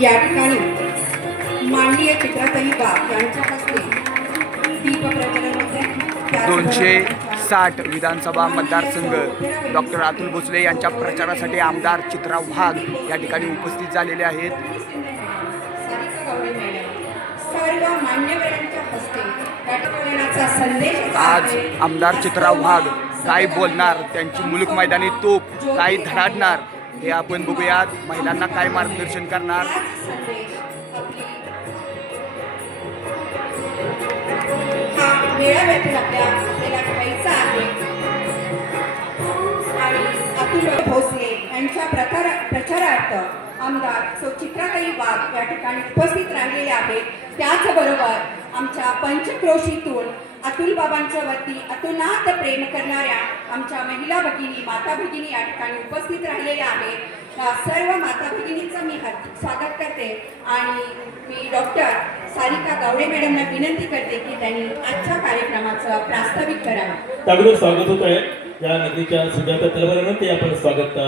या ठिकाणी माननीय चित्राताई बाग यांच्या हस्ते दोनशे साठ विधानसभा मतदारसंघ डॉक्टर अतुल भोसले यांच्या प्रचारासाठी आमदार चित्रा वाघ या ठिकाणी उपस्थित झालेले आहेत आज. आमदार चित्रा वाघ काय बोलणार? त्यांची मुलूक मैदानी तोप काय धडाडणार? हे आपण बघूयात. महिलांना काय मार्गदर्शन करणार? हाच अतुल भोसले यांच्या प्रकार प्रचारार्थ आमदार सौ वाघ या ठिकाणी उपस्थित राहिलेले आहेत. त्याचबरोबर आमच्या पंचक्रोशीतून अतुल बाबांच्या वरती अतुनात प्रेम करणाऱ्या आमच्या महिला भगिनी माता भगिनी या ठिकाणी उपस्थित राहिलेल्या आहेत. या सर्व माता भगिनींचं मी हार्दिक स्वागत करते आणि मी डॉक्टर सारिका गावडे मॅडमना विनंती करते की त्यांनी आजच्या कार्यक्रमाचं प्रास्ताविक करावं. स्वागत होत आहे. या नदीच्या सुजाता तलवारीनं ते आपण स्वागत